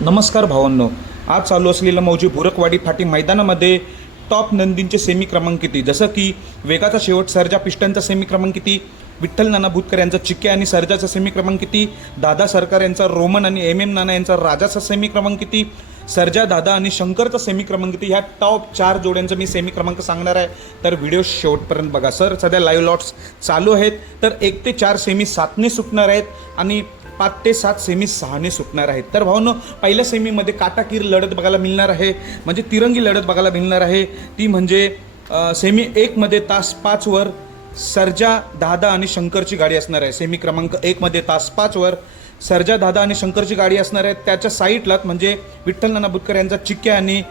नमस्कार भावांनो, आज चालू असलेल्या मौजी बुरकवाडी फाटी मैदानामध्ये टॉप नंदींचे सेमी क्रमांक किती, जसं की वेगाचा शेवट सर्जा पिस्टनचा सेमी क्रमांक किती, विठ्ठल नाना भूतकर यांचा चिक्क्या आणि सर्जाचा सेमी क्रमांक किती, दादा सरकार यांचा रोमन आणि MM नाना यांचा राजाचा सेमी क्रमांक किती, सर्जा दादा आणि शंकरचा सेमी क्रमांक किती, ह्या टॉप 4 जोड्यांचा मी सेमी क्रमांक सांगणार आहे. तर व्हिडिओ शेवटपर्यंत बघा. सर, सध्या लाईव्ह लॉट्स चालू आहेत. तर 1 ते 4 सेमी 7ने सुटणार आहेत आणि 5 ते 7 सेमी 6ने सुटणार आहेत. तर भावनो, पहिल्या सेमीमध्ये काटाकीर लढत बघायला मिळणार आहे, म्हणजे तिरंगी लढत बघायला मिळणार आहे. ती म्हणजे सेमी 1मध्ये तास 5वर सर्जा दादा आणि शंकरची गाडी असणार आहे. सेमी क्रमांक 1मध्ये तास 5वर सर्जा दादा आणि शंकरची गाडी असणार आहे. त्याच्या साईडलाच म्हणजे विठ्ठल नाना भूतकर यांचा चिक्क्या आणि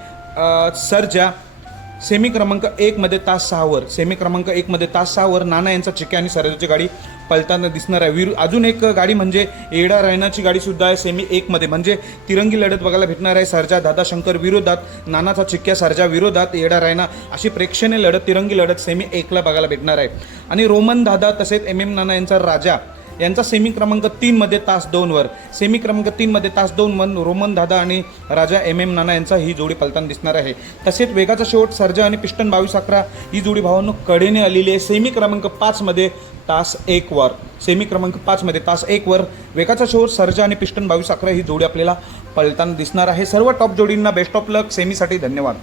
सर्जा सेमी क्रमांक 1मध्ये तास 6वर, सेमी क्रमांक 1मध्ये तास 6वर नाना यांचा चिक्क्या आणि सर्जाची गाडी पळताना दिसणार आहे. अजून एक गाडी म्हणजे येडा रायनाची गाडी सुद्धा आहे सेमी 1मध्ये, म्हणजे तिरंगी लढत बघायला भेटणार आहे. सर्जा दादा शंकर विरोधात नानाचा चिक्क्या, सर्जा विरोधात येडा रायना, अशी प्रेक्षणीय लढत, तिरंगी लढत सेमी 1ला बघायला भेटणार आहे. आणि रोमन दादा तसेच MM नाना यांचा राजा यांचा सेमी क्रमांक 3मध्ये तास 2वर, सेमी क्रमांक 3मध्ये तास 2वर रोमन दादा आणि राजा MM नाना यांचा ही जोडी पलताना दिसणार आहे. तसेच वेगाचा शेवट सर्जा आणि पिस्टन 22-11 ही जोडी भावांनो कडेने आलेली आहे. सेमी क्रमांक 5मध्ये तास 1वर, सेमी क्रमांक 5मध्ये तास 1वर वेगाचा शेवट सर्जा आणि पिस्टन 22-11 ही जोडी आपल्याला पलताना दिसणार आहे. सर्व टॉप जोडींना बेस्ट ऑफ लक सेमीसाठी. धन्यवाद.